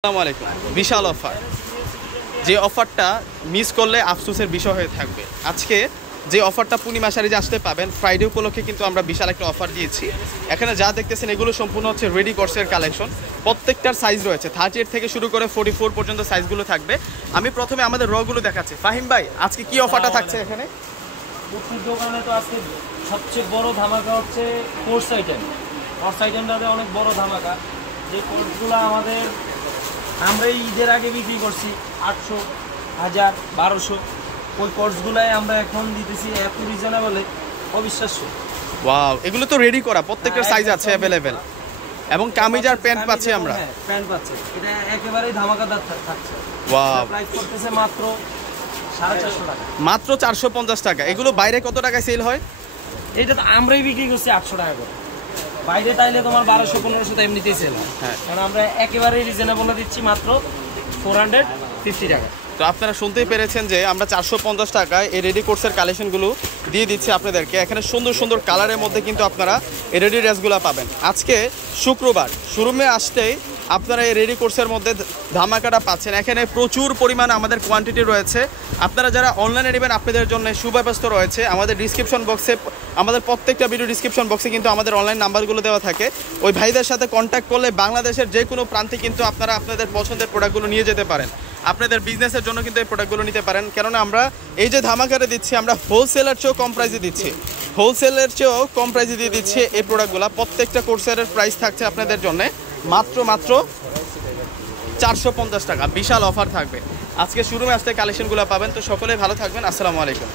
আসসালামু আলাইকুম। বিশাল অফার, যে অফারটা মিস করলে আফসোসের বিষয় হয়ে থাকবে। আজকে যে অফারটা পূর্ণিমা শাড়িতে আসতে পাবেন, ফ্রাইডে উপলক্ষে কিন্তু আমরা বিশাল একটা অফার দিয়েছি। এখানে যা দেখতেছেন এগুলো সম্পূর্ণ হচ্ছে রেডি কোর্সের কালেকশন। প্রত্যেকটার সাইজ রয়েছে 38 থেকে শুরু করে 44 পর্যন্ত সাইজগুলো থাকবে। আমি প্রথমে আমাদের রগুলো দেখাচ্ছি। ফাহিম ভাই, আজকে কি অফারটা থাকছে এখানে? দোকানে তো আজকে সবচেয়ে বড় ধামাকা হচ্ছে কোর্স আইটেম। কোর্স আইটেমটাতে অনেক বড় ধামাকা। যে কোর্সগুলো আমরা ঈদের আগে বিক্রি করছি 800, 1000, 1200, ওই কোর্সগুলাই আমরা এখন দিতেছি এত রিজনেবলে, অবিশ্বাস্য। ওয়াও, এগুলো তো রেডি করা, প্রত্যেকটার সাইজ আছে অ্যাভেলেবেল এবং কামিজ আর প্যান্ট পাচ্ছি আমরা। প্যান্ট পাচ্ছে, এটা একেবারেই ধামাকাদার থাকছে। ওয়াও, প্রাইস করতেছে মাত্র 450 টাকা। মাত্র 450 টাকা। এগুলো বাইরে কত টাকায় সেল হয়? এইটা তো আমরাই বিক্রি করছি 800 টাকা করে। বাইরে তাইলে তোমার 1200-1500 তো এমনিতেই সেল হয়। হ্যাঁ, কারণ আমরা একেবারেই রিজনেবল দিচ্ছি মাত্র 450 টাকা। তো আপনারা শুনতেই পেরেছেন যে আমরা 450 টাকায় এই রেডি কোর্সের কালেকশনগুলো দিয়ে দিচ্ছি আপনাদেরকে। এখানে সুন্দর সুন্দর কালারের মধ্যে কিন্তু আপনারা এই রেডি ড্রেসগুলো পাবেন। আজকে শুক্রবার শোরুমে আসতেই আপনারা এই রেডি কোর্সের মধ্যে ধামাকাটা পাচ্ছেন। এখানে প্রচুর পরিমাণে আমাদের কোয়ান্টিটি রয়েছে। আপনারা যারা অনলাইনে নেবেন আপনাদের জন্য সুব্যবস্থা রয়েছে। আমাদের ডিসক্রিপশন বক্সে, আমাদের প্রত্যেকটা ভিডিও ডিসক্রিপশন বক্সে কিন্তু আমাদের অনলাইন নাম্বারগুলো দেওয়া থাকে। ওই ভাইদের সাথে কন্ট্যাক্ট করলে বাংলাদেশের যে কোনো প্রান্তে কিন্তু আপনারা আপনাদের পছন্দের প্রোডাক্টগুলো নিয়ে যেতে পারেন। আপনাদের বিজনেসের জন্য কিন্তু এই প্রোডাক্টগুলো নিতে পারেন। কেননা আমরা এই যে ধামাকারে দিচ্ছি, আমরা হোলসেলের চেয়েও কম প্রাইসে দিচ্ছি। হোলসেলের চেয়েও কম প্রাইসে দিয়ে দিচ্ছি এই প্রোডাক্টগুলো। প্রত্যেকটা কোর্সের প্রাইস থাকছে আপনাদের জন্য মাত্র 450 টাকা। বিশাল অফার থাকবে। আজকে শোরুমে আসতে কালেকশনগুলো পাবেন। তো সকলে ভালো থাকবেন। আসসালামু আলাইকুম।